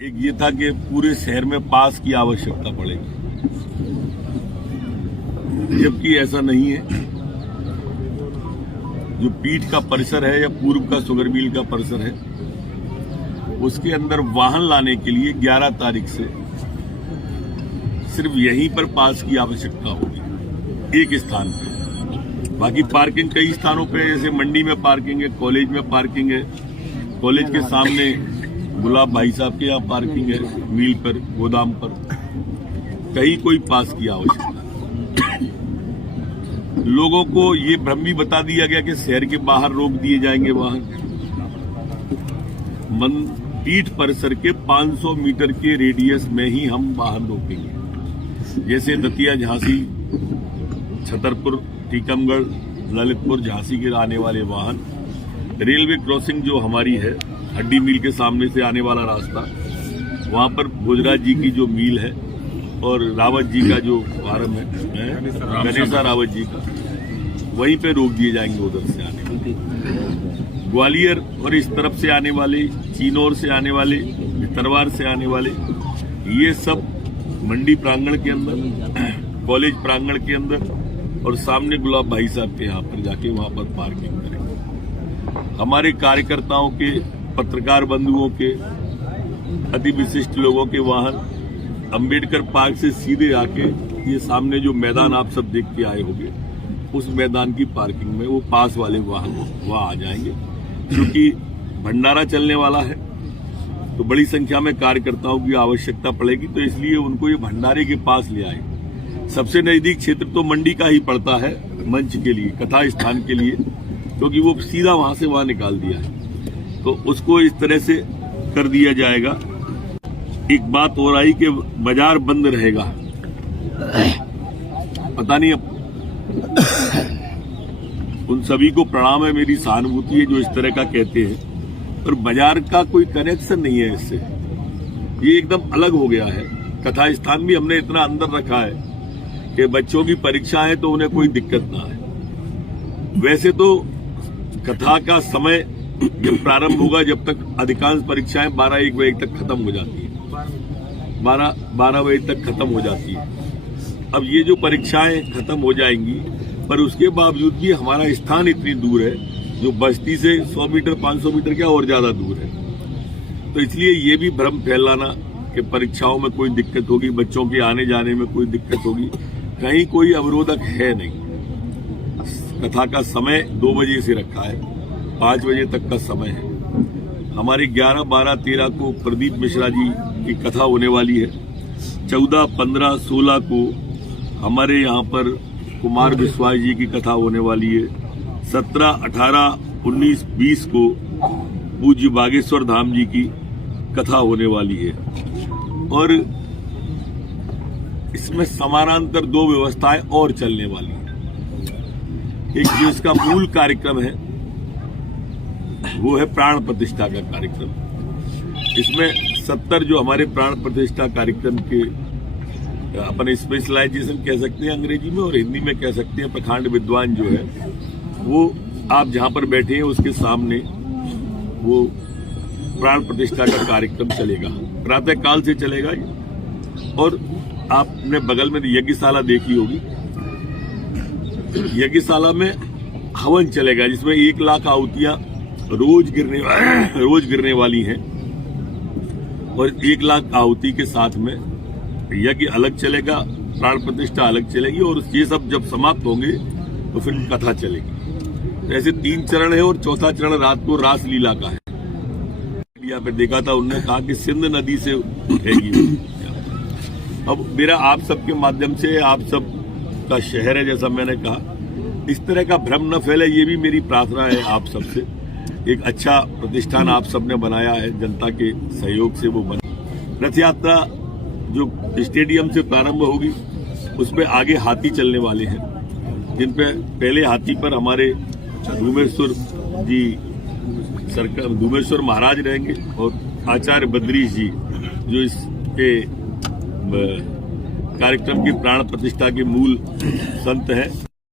एक ये था कि पूरे शहर में पास की आवश्यकता पड़ेगी, जबकि ऐसा नहीं है। जो पीठ का परिसर है या पूर्व का शुगर मिल का परिसर है, उसके अंदर वाहन लाने के लिए 11 तारीख से सिर्फ यहीं पर पास की आवश्यकता होगी, एक स्थान पर। बाकी पार्किंग कई स्थानों पे, जैसे मंडी में पार्किंग है, कॉलेज में पार्किंग है, कॉलेज के सामने गुलाब भाई साहब के यहाँ पार्किंग है, मिल पर, गोदाम पर, कहीं कोई पास की आवश्यकता। लोगों को ये भ्रम भी बता दिया गया कि शहर के बाहर रोक दिए जाएंगे वाहन। पीठ परिसर के 500 मीटर के रेडियस में ही हम वाहन रोकेंगे। जैसे दतिया, झांसी, छतरपुर, टीकमगढ़, ललितपुर, झांसी के आने वाले वाहन, रेलवे क्रॉसिंग जो हमारी है, हड्डी मिल के सामने से आने वाला रास्ता, वहां पर भोजराज जी की जो मिल है और रावत जी का जो फार्म है, गणेशा रावत जी का, वहीं पे रोक दिए जाएंगे। उधर से आने वाले ग्वालियर और इस तरफ से आने वाले, चिनौर से आने वाले, भितरवार से आने वाले, ये सब मंडी प्रांगण के अंदर, कॉलेज प्रांगण के अंदर और सामने गुलाब भाई साहब के यहाँ पर जाके वहां पर पार्किंग करेंगे। हमारे कार्यकर्ताओं के, पत्रकार बंधुओं के, अति विशिष्ट लोगों के वाहन अंबेडकर पार्क से सीधे आके ये सामने जो मैदान आप सब देख के आए होंगे, उस मैदान की पार्किंग में वो पास वाले वाहन वहां आ जाएंगे। क्योंकि भंडारा चलने वाला है तो बड़ी संख्या में कार्यकर्ताओं की आवश्यकता पड़ेगी, तो इसलिए उनको ये भंडारे के पास ले आएंगे। सबसे नजदीक क्षेत्र तो मंडी का ही पड़ता है मंच के लिए, कथा स्थान के लिए, क्योंकि वो सीधा वहां से वहां निकाल दिया है, तो उसको इस तरह से कर दिया जाएगा। एक बात और आई कि बाजार बंद रहेगा, पता नहीं, अब उन सभी को प्रणाम है, मेरी सहानुभूति है जो इस तरह का कहते हैं, पर बाजार का कोई कनेक्शन नहीं है इससे। ये एकदम अलग हो गया है। कथा स्थान भी हमने इतना अंदर रखा है कि बच्चों की परीक्षा है तो उन्हें कोई दिक्कत ना है। वैसे तो कथा का समय जब प्रारंभ होगा, जब तक अधिकांश परीक्षाएं 12-1 बजे तक खत्म हो जाती है, 12 बजे तक खत्म हो जाती है। अब ये जो परीक्षाएं खत्म हो जाएंगी, पर उसके बावजूद भी हमारा स्थान इतनी दूर है, जो बस्ती से 100 मीटर 500 मीटर क्या और ज्यादा दूर है। तो इसलिए ये भी भ्रम फैलाना कि परीक्षाओं में कोई दिक्कत होगी, बच्चों के आने जाने में कोई दिक्कत होगी, कहीं कोई अवरोधक है नहीं। कथा का समय 2 बजे से रखा है, 5 बजे तक का समय है। हमारी 11, 12, 13 को प्रदीप मिश्रा जी की कथा होने वाली है। 14, 15, 16 को हमारे यहाँ पर कुमार विश्वास जी की कथा होने वाली है। 17, 18, 19, 20 को पूज्य बागेश्वर धाम जी की कथा होने वाली है। और इसमें समानांतर 2 व्यवस्थाएं और चलने वाली हैं। एक जो इसका मूल कार्यक्रम है वो है प्राण प्रतिष्ठा का कार्यक्रम। इसमें 70 जो हमारे प्राण प्रतिष्ठा कार्यक्रम के अपन स्पेशलाइजेशन कह सकते हैं अंग्रेजी में, और हिंदी में कह सकते हैं प्रखंड विद्वान जो है, वो आप जहां पर बैठे हैं उसके सामने वो प्राण प्रतिष्ठा का कार्यक्रम चलेगा, प्रातः काल से चलेगा। और आपने बगल में यज्ञशाला देखी होगी, यज्ञशाला में हवन चलेगा, जिसमें 1 लाख आहुतियां रोज गिरने वाली हैं, और 1 लाख आहुति के साथ में यज्ञ अलग चलेगा, प्राण प्रतिष्ठा अलग चलेगी, और ये सब जब समाप्त होंगे तो फिर कथा चलेगी। ऐसे 3 चरण है, और चौथा चरण रात को रास लीला का है। यहाँ पे देखा था, उन्होंने कहा कि सिंध नदी से उठेगी। अब मेरा आप सबके माध्यम से, आप सब का शहर है जैसा मैंने कहा, इस तरह का भ्रम न फैले, ये भी मेरी प्रार्थना है आप सबसे। एक अच्छा प्रतिष्ठान आप सबने बनाया है, जनता के सहयोग से वो बना। रथ यात्रा जो स्टेडियम से प्रारंभ होगी, उसमें आगे हाथी चलने वाले हैं, जिन पे पहले हाथी पर हमारे धूमेश्वर जी, धूमेश्वर महाराज रहेंगे, और आचार्य बद्रीश जी जो इसके कार्यक्रम की प्राण प्रतिष्ठा के मूल संत हैं।